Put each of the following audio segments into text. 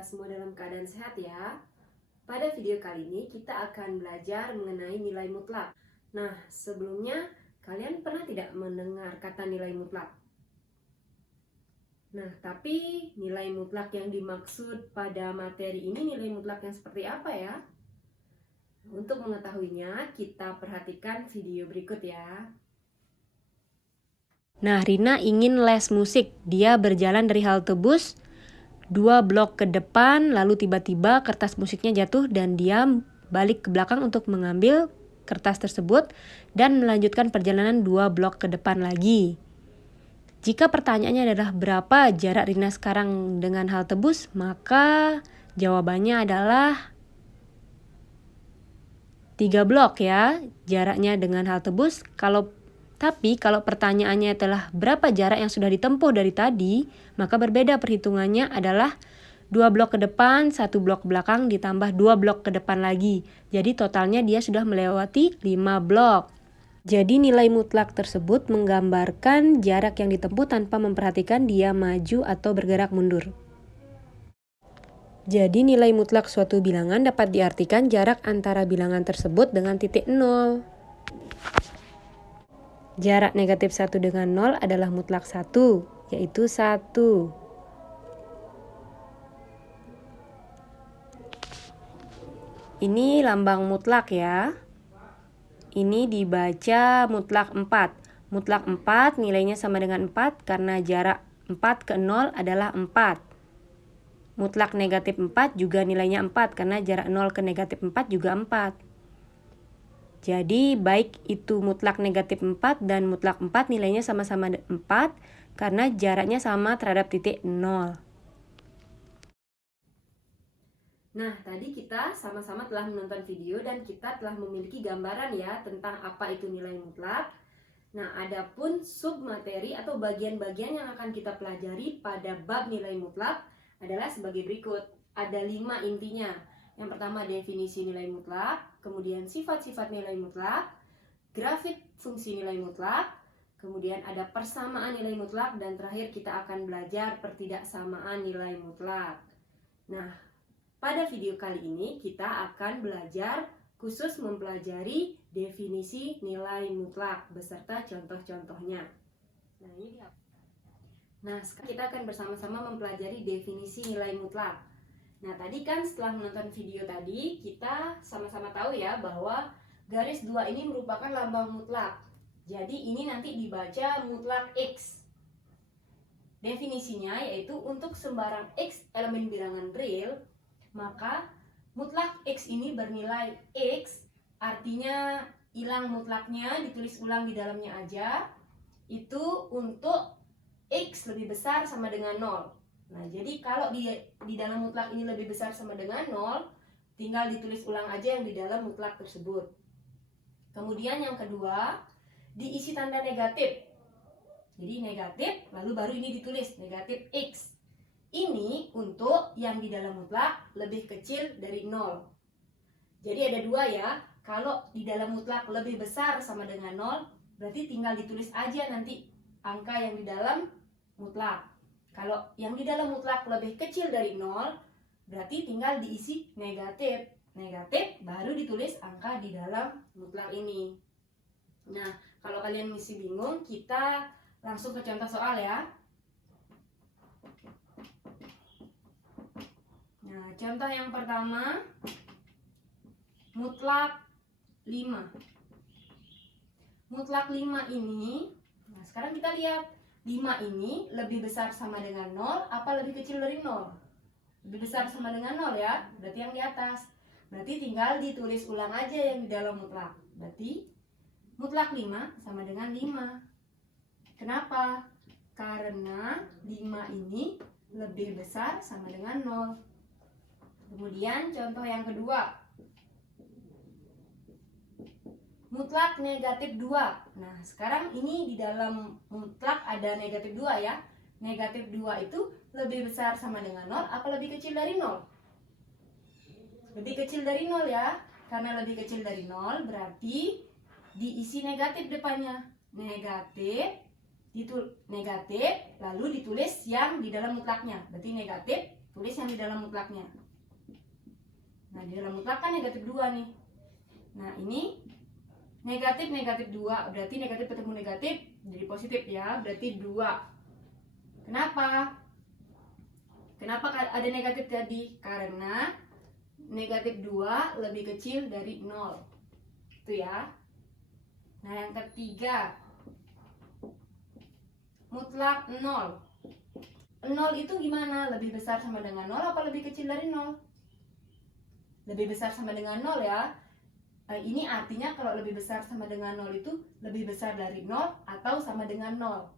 semoga semua dalam keadaan sehat ya. Pada video kali ini kita akan belajar mengenai nilai mutlak. Nah, sebelumnya kalian pernah tidak mendengar kata nilai mutlak? Nah, tapi nilai mutlak yang dimaksud pada materi ini nilai mutlak yang seperti apa ya? Untuk mengetahuinya, kita perhatikan video berikut ya. Nah, Rina ingin les musik. Dia berjalan dari halte bus 2 blok ke depan, lalu tiba-tiba kertas musiknya jatuh dan dia balik ke belakang untuk mengambil kertas tersebut dan melanjutkan perjalanan 2 blok ke depan lagi. Jika pertanyaannya adalah berapa jarak Rina sekarang dengan halte bus, maka jawabannya adalah 3 blok ya, jaraknya dengan halte bus. Tapi kalau pertanyaannya adalah berapa jarak yang sudah ditempuh dari tadi, maka berbeda perhitungannya adalah 2 blok ke depan, 1 blok belakang ditambah 2 blok ke depan lagi. Jadi totalnya dia sudah melewati 5 blok. Jadi nilai mutlak tersebut menggambarkan jarak yang ditempuh tanpa memperhatikan dia maju atau bergerak mundur. Jadi nilai mutlak suatu bilangan dapat diartikan jarak antara bilangan tersebut dengan titik 0. Jarak negatif 1 dengan 0 adalah mutlak 1, yaitu 1. Ini lambang mutlak ya. Ini dibaca mutlak 4. Mutlak 4 nilainya sama dengan 4 karena jarak 4 ke 0 adalah 4. Mutlak negatif 4 juga nilainya 4 karena jarak 0 ke negatif 4 juga 4. Jadi baik itu mutlak negatif 4 dan mutlak 4 nilainya sama-sama 4 karena jaraknya sama terhadap titik 0. Nah, tadi kita sama-sama telah menonton video dan kita telah memiliki gambaran ya tentang apa itu nilai mutlak. Nah, adapun submateri atau bagian-bagian yang akan kita pelajari pada bab nilai mutlak adalah sebagai berikut. Ada 5 intinya. Yang pertama definisi nilai mutlak, kemudian sifat-sifat nilai mutlak, grafik fungsi nilai mutlak, kemudian ada persamaan nilai mutlak, dan terakhir kita akan belajar pertidaksamaan nilai mutlak. Nah, pada video kali ini kita akan belajar khusus mempelajari definisi nilai mutlak beserta contoh-contohnya. Nah, sekarang kita akan bersama-sama mempelajari definisi nilai mutlak. Nah, tadi kan setelah menonton video tadi, kita sama-sama tahu ya bahwa garis 2 ini merupakan lambang mutlak. Jadi ini nanti dibaca mutlak X. Definisinya yaitu untuk sembarang X elemen bilangan real, maka mutlak X ini bernilai X, artinya hilang mutlaknya, ditulis ulang di dalamnya aja. Itu untuk X lebih besar sama dengan 0. Nah, jadi kalau di dalam mutlak ini lebih besar sama dengan 0, tinggal ditulis ulang aja yang di dalam mutlak tersebut. Kemudian yang kedua, diisi tanda negatif. Jadi negatif, lalu baru ini ditulis negatif X. Ini untuk yang di dalam mutlak lebih kecil dari 0. Jadi ada 2 ya. Kalau di dalam mutlak lebih besar sama dengan 0, berarti tinggal ditulis aja nanti angka yang di dalam mutlak. Kalau yang di dalam mutlak lebih kecil dari 0, berarti tinggal diisi negatif. Negatif baru ditulis angka di dalam mutlak ini. Nah, kalau kalian masih bingung, kita langsung ke contoh soal ya. Nah, contoh yang pertama, mutlak 5. Mutlak 5 ini, nah sekarang kita lihat 5 ini lebih besar sama dengan 0 apa lebih kecil dari 0? Lebih besar sama dengan 0 ya, berarti yang di atas. Berarti tinggal ditulis ulang aja yang di dalam mutlak. Berarti mutlak 5 sama dengan 5. Kenapa? Karena 5 ini lebih besar sama dengan 0. Kemudian contoh yang kedua, mutlak negatif 2. Nah, sekarang ini di dalam mutlak ada negatif 2 ya. Negatif 2 itu lebih besar sama dengan 0 apa lebih kecil dari 0? Lebih kecil dari 0 ya. Karena lebih kecil dari 0 berarti diisi negatif depannya. Negatif lalu ditulis yang di dalam mutlaknya. Berarti negatif tulis yang di dalam mutlaknya. Nah, di dalam mutlak kan negatif 2 nih. Nah, ini negatif 2, berarti negatif ketemu negatif jadi positif ya, berarti 2. Kenapa? Kenapa ada negatif tadi? Karena negatif 2 lebih kecil dari 0. Itu ya. Nah, yang ketiga, mutlak 0. 0 itu gimana? Lebih besar sama dengan 0 apa lebih kecil dari 0? Lebih besar sama dengan 0 ya. Ini artinya kalau lebih besar sama dengan 0 itu lebih besar dari 0 atau sama dengan 0.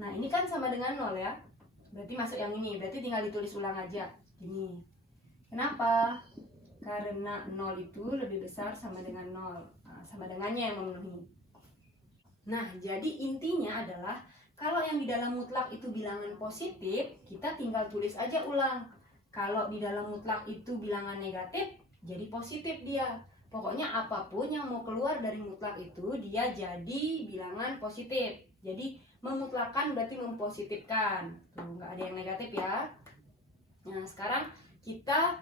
Nah, ini kan sama dengan 0 ya. Berarti masuk yang ini. Berarti tinggal ditulis ulang aja. Ini. Kenapa? Karena 0 itu lebih besar sama dengan 0. Nah, sama dengannya yang memenuhi. Nah, jadi intinya adalah kalau yang di dalam mutlak itu bilangan positif, kita tinggal tulis aja ulang. Kalau di dalam mutlak itu bilangan negatif, jadi positif dia. Pokoknya apapun yang mau keluar dari mutlak itu, dia jadi bilangan positif. Jadi memutlakan berarti mempositifkan. Tuh, nggak ada yang negatif ya. Nah, sekarang kita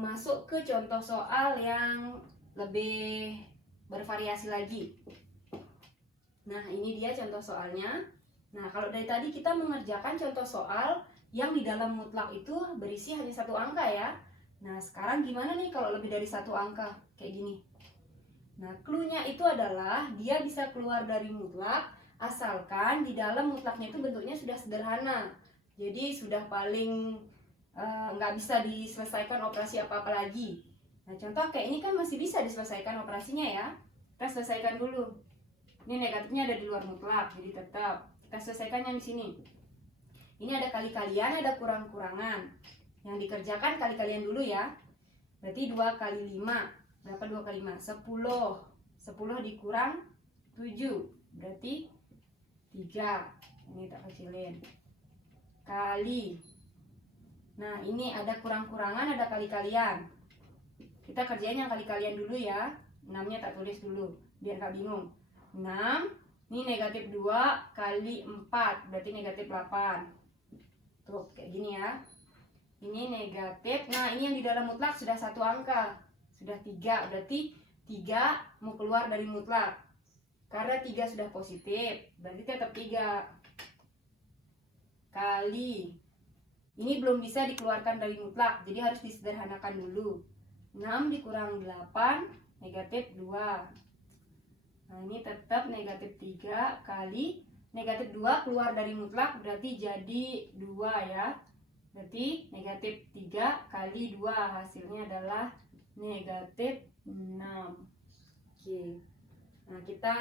masuk ke contoh soal yang lebih bervariasi lagi. Nah, ini dia contoh soalnya. Nah, kalau dari tadi kita mengerjakan contoh soal yang di dalam mutlak itu berisi hanya 1 angka ya. Nah, sekarang gimana nih kalau lebih dari 1 angka? Kayak gini. Nah, clue-nya itu adalah dia bisa keluar dari mutlak asalkan di dalam mutlaknya itu bentuknya sudah sederhana. Jadi sudah paling nggak bisa diselesaikan operasi apa-apa lagi. Nah, contoh kayak ini kan masih bisa diselesaikan operasinya ya. Kita selesaikan dulu. Ini negatifnya ada di luar mutlak, jadi tetap kita selesaikan yang di sini. Ini ada kali-kalian, ada kurang-kurangan. Yang dikerjakan kali-kalian dulu ya. Berarti 2 kali 5. Berapa 2 kali 5? 10. 10 dikurang 7. Berarti 3. Ini tak kecilin. Kali. Nah, ini ada kurang-kurangan, ada kali-kalian. Kita kerjain yang kali-kalian dulu ya. 6-nya tak tulis dulu, biar gak bingung. 6. Ini negatif 2 kali 4. Berarti negatif 8. Tuh, kayak gini ya. Ini negatif. Nah, ini yang di dalam mutlak sudah 1 angka. Sudah 3. Berarti 3 mau keluar dari mutlak. Karena 3 sudah positif, berarti tetap 3. Kali. Ini belum bisa dikeluarkan dari mutlak, jadi harus disederhanakan dulu. 6 dikurang 8, negatif 2. Nah, ini tetap negatif 3 kali negatif 2 keluar dari mutlak, berarti jadi 2 ya. Berarti negatif 3 kali 2 hasilnya adalah negatif 6. Oke. Nah, kita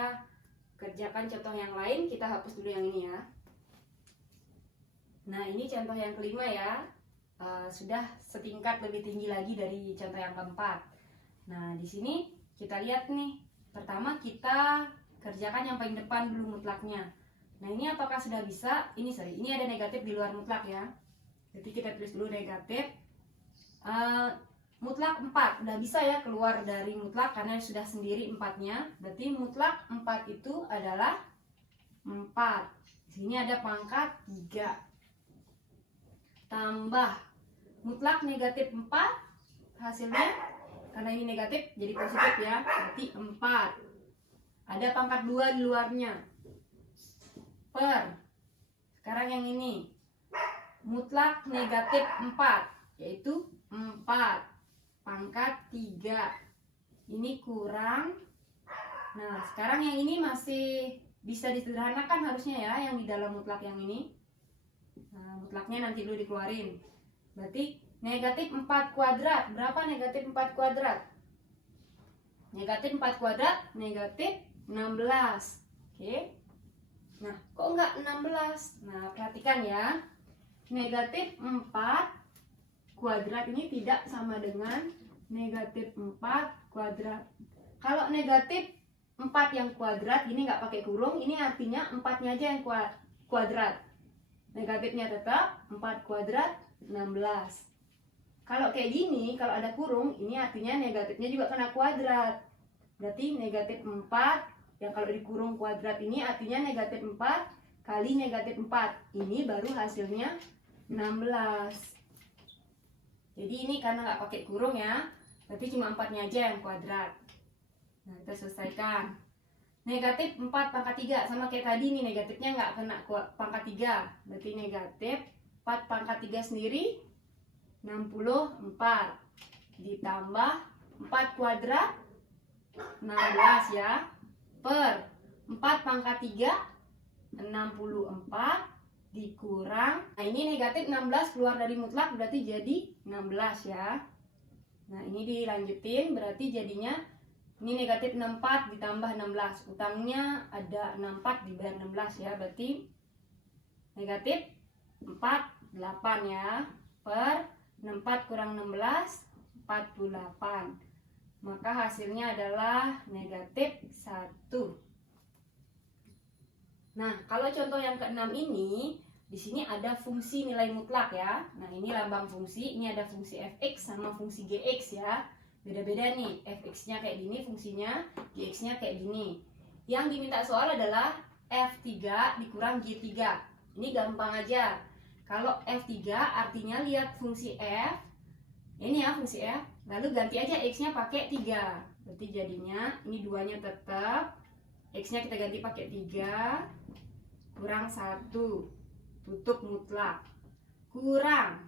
kerjakan contoh yang lain. Kita hapus dulu yang ini ya. Nah, ini contoh yang kelima ya. Sudah setingkat lebih tinggi lagi dari contoh yang keempat. Nah, di sini kita lihat nih. Pertama kita kerjakan yang paling depan dulu mutlaknya. Nah, ini apakah sudah bisa? Ini ada negatif di luar mutlak ya. Jadi kita tulis dulu negatif. Mutlak 4 udah bisa ya keluar dari mutlak karena sudah sendiri 4-nya. Berarti mutlak 4 itu adalah 4. Di sini ada pangkat 3. Tambah mutlak negatif 4, hasilnya karena ini negatif jadi positif ya, berarti 4. Ada pangkat 2 di luarnya. Per. Sekarang yang ini mutlak negatif 4, yaitu 4 pangkat 3. Ini kurang. Nah, sekarang yang ini masih bisa disederhanakan harusnya ya, yang di dalam mutlak yang ini. Nah, mutlaknya nanti dulu dikeluarin. Berarti negatif 4 kuadrat. Berapa negatif 4 kuadrat? Negatif 4 kuadrat, negatif 16. Oke. Nah, kok enggak 16? Nah, perhatikan ya. Negatif 4 kuadrat ini tidak sama dengan negatif 4 kuadrat. Kalau negatif 4 yang kuadrat, ini nggak pakai kurung, ini artinya 4-nya aja yang kuadrat. Negatifnya tetap 4 kuadrat 16. Kalau kayak gini, kalau ada kurung, ini artinya negatifnya juga kena kuadrat. Berarti negatif 4 yang kalau dikurung kuadrat ini artinya negatif 4 kali negatif 4. Ini baru hasilnya 16. Jadi ini karena nggak pakai kurung ya, berarti cuma 4-nya aja yang kuadrat. Nah, kita selesaikan. Negatif 4 pangkat 3 sama kayak tadi nih, negatifnya nggak kena pangkat 3. Berarti negatif 4 pangkat 3 sendiri 64 ditambah 4 kuadrat 16 ya, per 4 pangkat 3 64 dikurang, nah ini negatif 16 keluar dari mutlak berarti jadi 16 ya. Nah ini dilanjutin berarti jadinya ini negatif 64 ditambah 16, utangnya ada 64 dibayar 16 ya, berarti negatif 48 ya, per 64 kurang 16 48, maka hasilnya adalah negatif 1. Nah, kalau contoh yang ke-6 ini, di sini ada fungsi nilai mutlak ya. Nah, ini lambang fungsi, ini ada fungsi fx sama fungsi gx ya. Beda-beda nih, fx-nya kayak gini fungsinya, gx-nya kayak gini. Yang diminta soal adalah f3 dikurang g3. Ini gampang aja. Kalau f3 artinya lihat fungsi f, ini ya fungsi f, lalu ganti aja x-nya pakai 3. Berarti jadinya ini 2-nya tetap, x-nya kita ganti pakai 3, kurang 1, tutup mutlak, kurang.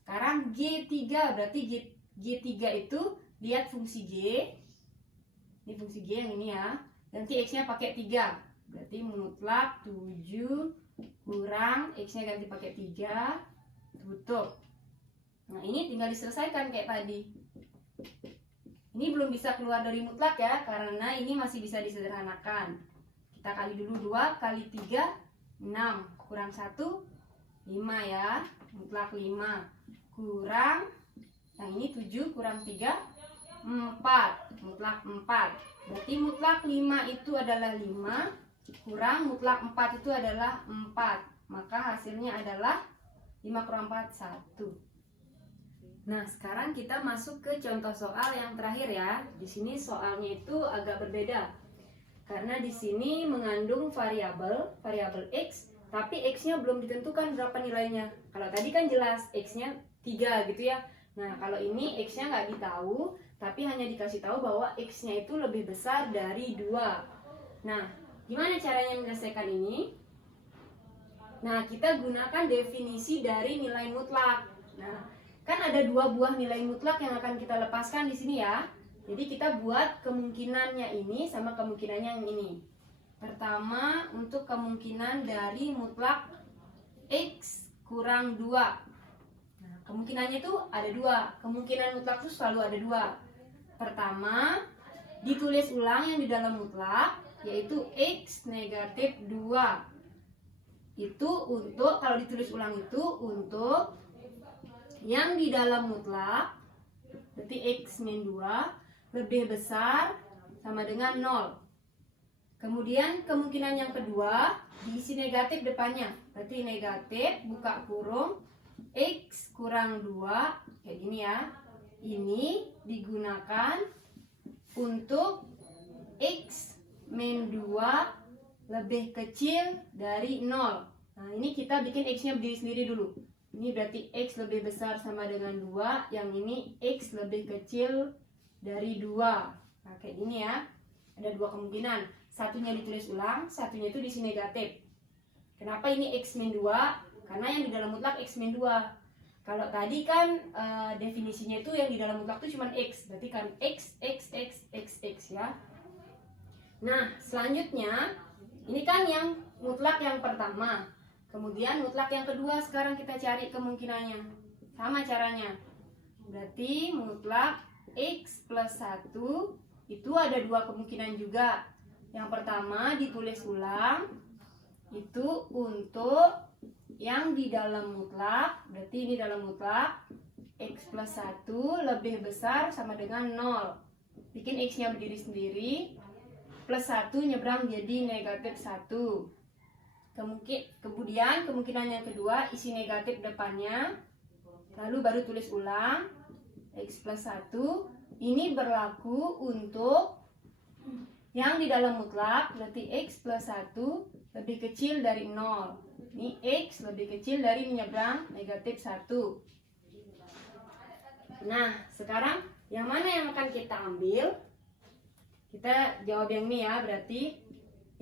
Sekarang G3, berarti G3 itu lihat fungsi G, ini fungsi G yang ini ya, ganti X-nya pakai 3, berarti mutlak 7, kurang, X-nya ganti pakai 3, tutup. Nah ini tinggal diselesaikan kayak tadi. Ini belum bisa keluar dari mutlak ya, karena ini masih bisa disederhanakan. Kita kali dulu 2 kali 3 6 kurang 1 5 ya, mutlak 5, kurang yang ini 7 kurang 3 4, mutlak 4. Berarti mutlak 5 itu adalah 5, kurang mutlak 4 itu adalah 4. Maka hasilnya adalah 5 kurang 4 1. Nah, sekarang kita masuk ke contoh soal yang terakhir ya. Di sini soalnya itu agak berbeda. Karena di sini mengandung variabel x, tapi x-nya belum ditentukan berapa nilainya. Kalau tadi kan jelas x-nya 3 gitu ya. Nah, kalau ini x-nya nggak ditahu, tapi hanya dikasih tahu bahwa x-nya itu lebih besar dari 2. Nah, gimana caranya menyelesaikan ini? Nah, kita gunakan definisi dari nilai mutlak. Nah, kan ada 2 buah nilai mutlak yang akan kita lepaskan di sini ya. Jadi kita buat kemungkinannya ini sama kemungkinannya yang ini. Pertama, untuk kemungkinan dari mutlak x kurang 2. Nah, kemungkinannya itu ada 2. Kemungkinan mutlak itu selalu ada 2. Pertama, ditulis ulang yang di dalam mutlak, yaitu x negatif 2. Itu untuk, kalau ditulis ulang itu untuk yang di dalam mutlak, berarti x min 2 lebih besar sama dengan 0. Kemudian kemungkinan yang kedua diisi negatif depannya, berarti negatif buka kurung x kurang 2 kayak gini ya. Ini digunakan untuk x min 2 lebih kecil dari 0. Nah ini kita bikin x-nya berdiri sendiri dulu. Ini berarti x lebih besar sama dengan 2, yang ini x lebih kecil dari 2. Nah kayak gini ya. Ada 2 kemungkinan. Satunya ditulis ulang, satunya itu diisi negatif. Kenapa ini x min 2? Karena yang di dalam mutlak x min 2. Kalau tadi kan definisinya itu yang di dalam mutlak itu cuma x. Berarti kan x ya. Nah selanjutnya, ini kan yang mutlak yang pertama. Kemudian mutlak yang kedua sekarang kita cari kemungkinannya. Sama caranya. Berarti mutlak x plus 1 itu ada 2 kemungkinan juga. Yang pertama ditulis ulang, itu untuk yang di dalam mutlak, berarti ini dalam mutlak x plus 1 lebih besar sama dengan 0. Bikin x-nya berdiri sendiri, plus 1 nyebrang jadi negatif 1. Kemudian kemungkinan yang kedua isi negatif depannya, lalu baru tulis ulang x plus 1. Ini berlaku untuk yang di dalam mutlak, berarti x plus 1 lebih kecil dari 0. Ini x lebih kecil dari menyeberang negatif 1. Nah, sekarang yang mana yang akan kita ambil? Kita jawab yang ini ya, berarti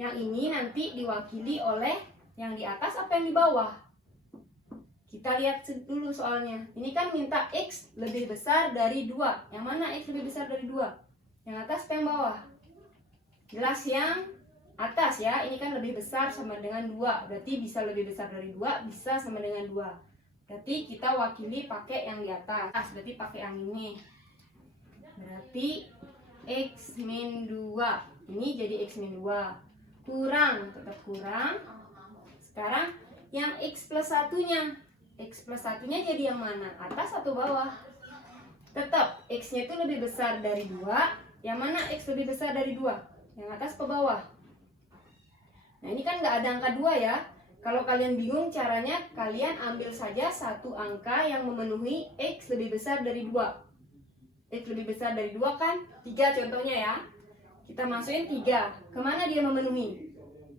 yang ini nanti diwakili oleh yang di atas apa yang di bawah? Kita lihat dulu soalnya. Ini kan minta X lebih besar dari 2. Yang mana X lebih besar dari 2? Yang atas apa yang bawah? Jelas yang atas ya. Ini kan lebih besar sama dengan 2. Berarti bisa lebih besar dari 2, bisa sama dengan 2. Berarti kita wakili pakai yang di atas. Berarti pakai yang ini. Berarti X min 2. Ini jadi X min 2. Kurang, tetap kurang. Sekarang yang X plus 1-nya. X plus 1-nya jadi yang mana? Atas atau bawah? Tetap X-nya itu lebih besar dari 2. Yang mana X lebih besar dari 2? Yang atas atau bawah? Nah ini kan nggak ada angka 2 ya. Kalau kalian bingung caranya, kalian ambil saja satu angka yang memenuhi X lebih besar dari 2. X lebih besar dari 2 kan 3 contohnya ya. Kita masukin 3. Kemana dia memenuhi?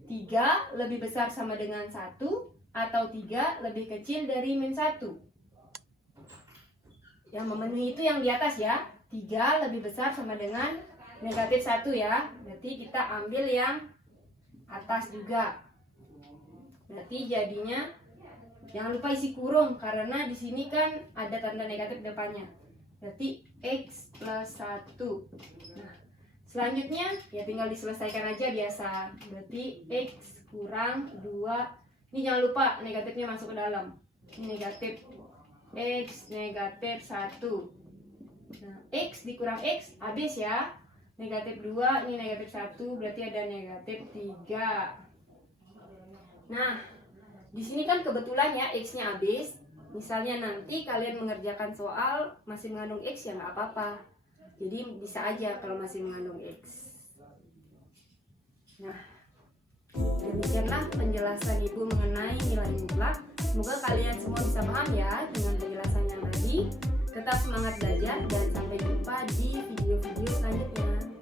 3 lebih besar sama dengan 1 atau 3 lebih kecil dari min 1. Yang memenuhi itu yang di atas ya. 3 lebih besar sama dengan negatif 1 ya. Berarti kita ambil yang atas juga. Berarti jadinya jangan lupa isi kurung karena di sini kan ada tanda negatif depannya. Berarti X plus 1. Nah, selanjutnya ya tinggal diselesaikan aja biasa. Berarti X kurang 2. Ini jangan lupa negatifnya masuk ke dalam. Ini negatif X negatif 1. Nah, X dikurang X habis ya. Negatif 2, ini negatif 1, berarti ada negatif 3. Nah, di sini kan kebetulan ya X-nya habis. Misalnya nanti kalian mengerjakan soal masih mengandung X ya nggak apa-apa. Jadi bisa aja kalau masih mengandung X. Nah, demikianlah penjelasan Ibu mengenai nilai mutlak. Semoga kalian semua bisa paham ya dengan penjelasan yang tadi. Tetap semangat belajar dan sampai jumpa di video-video selanjutnya.